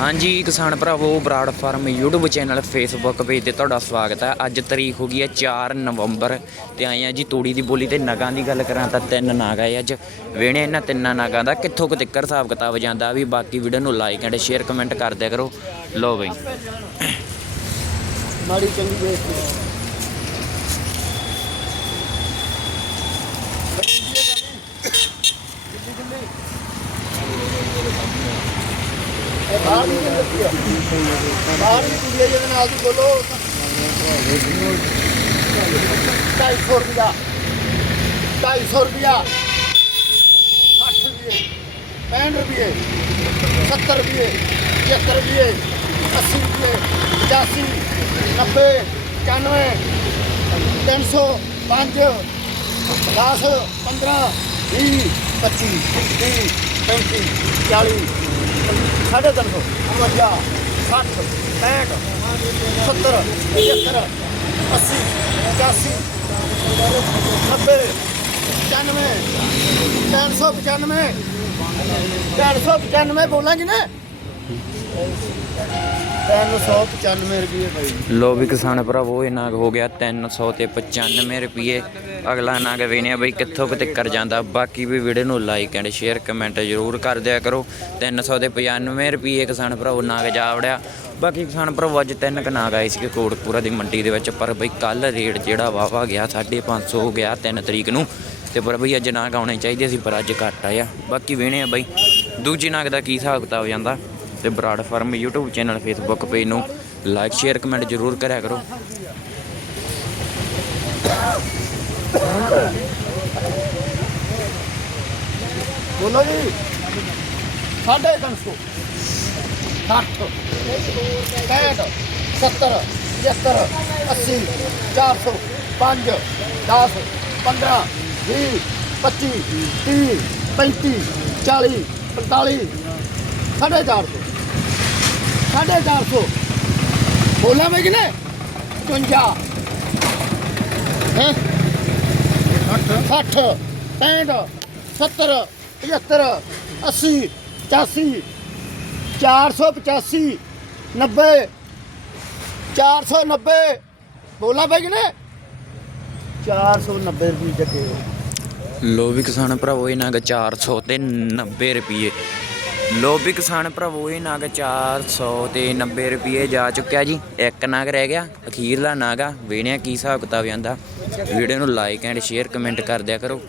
ਹਾਂਜੀ, ਕਿਸਾਨ ਭਰਾਵੋ, Brar farm YouTube channel, Facebook page ਤੇ ਤੁਹਾਡਾ ਸਵਾਗਤ ਹੈ। ਅੱਜ ਤਰੀਕ ਹੋ ਗਈ ਹੈ 4 ਨਵੰਬਰ ਤੇ ਆਏ ਆ ਜੀ ਤੂੜੀ ਦੀ ਬੋਲੀ ਤੇ ਨਗਾਂ ਦੀ ਗੱਲ ਕਰਾਂ ਤਾਂ ਤਿੰਨ ਨਾਗ ਆਏ ਅੱਜ। ਵੇਣੇ ਇਹਨਾਂ ਤਿੰਨਾਂ ਨਾਗਾਂ ਦਾ ਕਿੱਥੋਂ ਕੁ ਤਿੱਕਰ ਹਿਸਾਬ ਕਿਤਾਬ ਜਾਂਦਾ ਵੀ ਬਾਕੀ ਵੀਡੀਓ ਨੂੰ ਲਾਈਕ ਐਂਡ ਸ਼ੇਅਰ ਕਮੈਂਟ ਕਰ ਦਿਆ ਕਰੋ। ਲੋ ਬਈ। ਮਾੜੀ ਚੰਗੀ ਵੇਚਦੀ ਬਾਹਰ ਨਹੀਂ ਲੱਗੀ ਆ ਬਾਹਰ ਵੀ ਕੁੜੀ ਜਿਹਦੇ ਨਾਲ ਦੀ ਬੋਲੋ 250 ਰੁਪਿਆ 250 ਰੁਪਿਆ 60 ਰੁਪਏ 65 ਰੁਪਏ 70 ਰੁਪਏ 75 ਰੁਪਏ 80 ਰੁਪਏ 85 90 91 300 5 10 15 20 25 30 35 40 ਸਾਢੇ ਤਿੰਨ ਸੌ। 52 60 65 70 75 80 85 90 95 395 395 ਬੋਲਾਂਗੇ ਨਾ 395 ਰੁਪਏ ਭਾਈ ਲੋ ਵੀ ਕਿਸਾਨ ਭਰਾਵੋ ਇਹ ਨਾਗ ਹੋ ਗਿਆ 300 ਤੇ 95 ਰੁਪਏ। ਅਗਲਾ ਨਾਗ ਵੇਣਿਆ ਬਈ ਕਿੱਥੋਂ ਕਿਤੇ ਕਰ ਜਾਂਦਾ। ਬਾਕੀ ਵੀ ਵੀਡੀਓ ਨੂੰ ਲਾਈਕ ਐਂਡ ਸ਼ੇਅਰ ਕਮੈਂਟ ਜ਼ਰੂਰ ਕਰ ਦਿਆ ਕਰੋ। 300 ਦੇ 95 ਰੁਪਏ ਕਿਸਾਨ ਭਰਾਓ ਨਾਗ ਜਾ ਵੜਿਆ। ਬਾਕੀ ਕਿਸਾਨ ਭਰਾਓ, ਅੱਜ ਤਿੰਨ ਕੁ ਨਾਗ ਆਏ ਸੀ ਕੋਟਪੂਰਾ ਦੀ ਮੰਡੀ ਦੇ ਵਿੱਚ, ਪਰ ਬਈ ਕੱਲ ਰੇਟ ਜਿਹੜਾ ਵਾਵਾ ਗਿਆ 550 ਹੋ ਗਿਆ 3 ਤਰੀਕ ਨੂੰ। ਤੇ ਪਰ ਬਈ ਅੱਜ ਨਾਗ ਆਉਣੇ ਚਾਹੀਦੇ ਸੀ, ਪਰ ਅੱਜ ਘੱਟ ਆਇਆ। ਬਾਕੀ ਵੇਣੇ ਆ ਬਈ। ਦੂਜੀ ਨਾਗ ਦਾ ਕੀ ਹਿਸਾਬ ਕਿਤਾਬ ਜਾਂਦਾ। ਤੇ Brar farm YouTube channel, Facebook page ਨੂੰ ਲਾਈਕ ਸ਼ੇਅਰ ਕਮੈਂਟ ਜ਼ਰੂਰ ਕਰਿਆ ਕਰੋ। ਬੋਲੋ ਜੀ। ਸਾਢੇ ਤਿੰਨ ਸੌ 60 65 70 75 80 400 5 10 15 20 25 30 35 40 45 ਸਾਢੇ ਚਾਰ ਸੌ। ਸਾਢੇ ਚਾਰ ਸੌ। ਬੋਲਾਂ ਮੈਂ ਕਿਨੇ 55 ਹੈ? 60 65 70 75 80 85 485 90 490 ਬੋਲਾ ਭਾਈ ਕਿਨੇ 490 ਰੁਪਏ ਜੱਗੇ। ਲੋ ਵੀ ਕਿਸਾਨ ਭਰਾਵੋ, ਇਹ ਨਗ 400 ਤੇ 90 ਰੁਪਏ ਲੋ ਵੀ ਕਿਸਾਨ ਭਰਾਵੋ, ਇਹ ਨਗ 400 ਤੇ 90 ਰੁਪਏ ਜਾ ਚੁੱਕਿਆ ਜੀ। ਇੱਕ ਨਾਗ ਰਹਿ ਗਿਆ, ਅਖੀਰਲਾ ਨਾਗਾ ਵੇਣਿਆ ਕੀ ਹਿਸਾਬ ਕਿਤਾਬ ਜਾਂਦਾ। ਵੀਡੀਓ ਨੂੰ ਲਾਈਕ ਐਂਡ ਸ਼ੇਅਰ ਕਮੈਂਟ ਕਰ ਦਿਆ ਕਰੋ।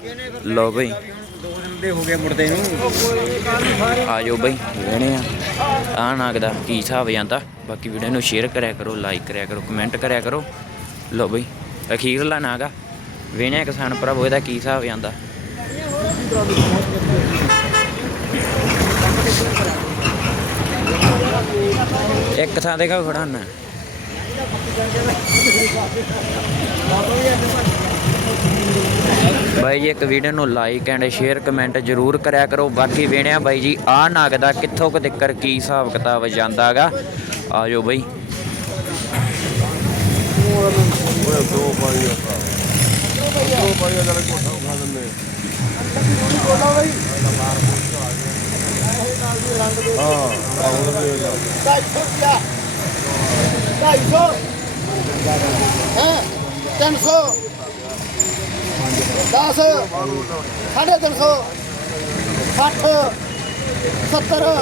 ਲਓ ਬਈ। ਦੇ ਹੋ ਗਏ ਮੁਰਦੇ ਨੂੰ ਆ ਜਾਓ ਬਈ ਵੇਣੇ ਆ ਆ ਨਗ ਦਾ ਕੀ ਹਿਸਾਬ ਜਾਂਦਾ। ਬਾਕੀ ਵੀਡੀਓ ਨੂੰ ਸ਼ੇਅਰ ਕਰਿਆ ਕਰੋ ਲਾਈਕ ਕਰਿਆ ਕਰੋ ਕਮੈਂਟ ਕਰਿਆ ਕਰੋ। ਲਓ ਬਈ ਅਖੀਰਲਾ ਨਾਗਾ ਵੇਣਿਆ ਕਿਸਾਨ ਭਰਾਵੋ, ਇਹਦਾ ਕੀ ਹਿਸਾਬ ਜਾਂਦਾ। ਇੱਕ ਥਾਂ ਤੇ ਕਾ ਖੜਾ ਨਾ ਬਾਈ ਜੀ, ਇੱਕ ਵੀਡੀਓ ਨੂੰ ਲਾਈਕ ਐਂਡ ਸ਼ੇਅਰ ਕਮੈਂਟ ਜ਼ਰੂਰ ਕਰਿਆ ਕਰੋ। ਬਾਕੀ ਵੇਣਿਆ ਬਾਈ ਜੀ, ਆਹ ਨਗ ਦਾ ਕਿੱਥੋਂ ਕੁ ਤਿੱਕਰ ਕੀ ਹਿਸਾਬ ਕਿਤਾਬ ਜਾਂਦਾਗਾ ਆਜੋ ਬਾਈ। ਦੋ ਪਾਈ ਆ ਦੋ ਪਾਈ ਆ ਜਰਾ ਕੋਠਾ ਉਖਾ ਦਿੰਦੇ ਬੋਲਾ ਭਾਈ ਹਾਂ? ਆਉਣ ਦੇ 250 ਰੁਪਿਆ 250 ਹੈ 300 10 ਸਾਢੇ 300 60 70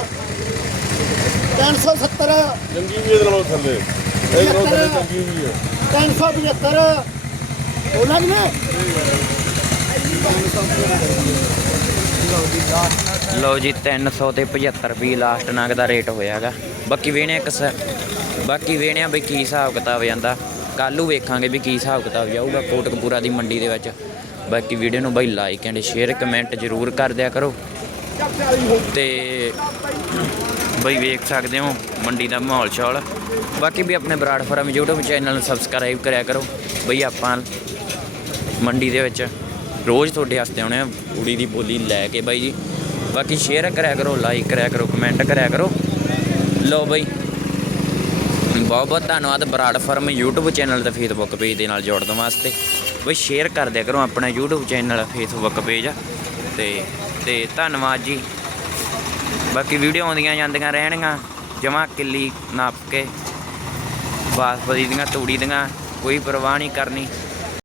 370 ਚੰਗੀ ਵੀ ਇਹਦੇ ਨਾਲੋਂ ਥੱਲੇ। ਇਹਦੇ ਨਾਲੋਂ ਥੱਲੇ ਚੰਗੀ ਵੀ ਹੈ। 375 ਬੋਲਾ ਕਿ ਨਾ ਲਓ ਜੀ 300 ਤੇ 75 ਰੁਪਏ ਲਾਸਟ ਨਗ ਦਾ ਰੇਟ ਹੋਇਆਗਾ ਬਾਕੀ ਵੇਣਿਆ ਕਿਸ ਬਾਕੀ ਵੇਣਿਆ ਬਈ ਕੀ ਹਿਸਾਬ ਕਿਤਾਬ ਜਾਂਦਾ। ਕੱਲੂ ਵੇਖਾਂਗੇ ਵੀ ਕੀ ਹਿਸਾਬ ਕਿਤਾਬ ਜਾਊਗਾ ਕੋਟਕਪੂਰਾ ਦੀ ਮੰਡੀ ਦੇ ਵਿੱਚ। ਬਾਕੀ ਵੀਡੀਓ ਨੂੰ ਬਾਈ ਲਾਈਕ ਐਂਡ ਸ਼ੇਅਰ ਕਮੈਂਟ ਜ਼ਰੂਰ ਕਰ ਦਿਆ ਕਰੋ। ਤੇ ਬਈ ਵੇਖ ਸਕਦੇ ਹੋ ਮੰਡੀ ਦਾ ਮਾਹੌਲ ਛਾਲ ਬਾਕੀ ਵੀ ਆਪਣੇ ਬਰਾੜ ਫਾਰਮ YouTube ਚੈਨਲ ਨੂੰ ਸਬਸਕ੍ਰਾਈਬ ਕਰਿਆ ਕਰੋ। ਬਈ ਆਪਾਂ ਮੰਡੀ ਦੇ ਵਿੱਚ ਰੋਜ਼ ਤੁਹਾਡੇ ਵਾਸਤੇ ਆਉਣੇ ਆ, ਕੁੜੀ ਦੀ ਬੋਲੀ ਲੈ ਕੇ ਬਾਈ ਜੀ। ਬਾਕੀ ਸ਼ੇਅਰ ਕਰਿਆ ਕਰੋ ਲਾਈਕ ਕਰਿਆ ਕਰੋ ਕਮੈਂਟ ਕਰਿਆ ਕਰੋ। ਲਓ ਬਾਈ ਬਹੁਤ ਬਹੁਤ ਧੰਨਵਾਦ ਬਰਾੜ ਫਾਰਮ YouTube ਚੈਨਲ ਤੇ ਫੇਸਬੁੱਕ ਪੇਜ ਦੇ ਨਾਲ ਜੋੜਨ ਵਾਸਤੇ। ਬਈ ਸ਼ੇਅਰ ਕਰ ਦਿਆ ਕਰੋ ਆਪਣਾ YouTube ਚੈਨਲ ਫੇਸਬੁੱਕ ਪੇਜ ਤੇ ਤੇ ਧੰਨਵਾਦ ਜੀ। ਬਾਕੀ ਵੀਡੀਓ ਆਉਂਦੀਆਂ ਜਾਂਦੀਆਂ ਰਹਿਣਗੀਆਂ, ਜਮਾ ਕਿੱਲੀ ਨਾਪ ਕੇ, ਬਾਸਪਤੀ ਦੀਆਂ, ਤੂੜੀ ਦੀਆਂ, ਕੋਈ ਪਰਵਾਹ ਨਹੀਂ ਕਰਨੀ।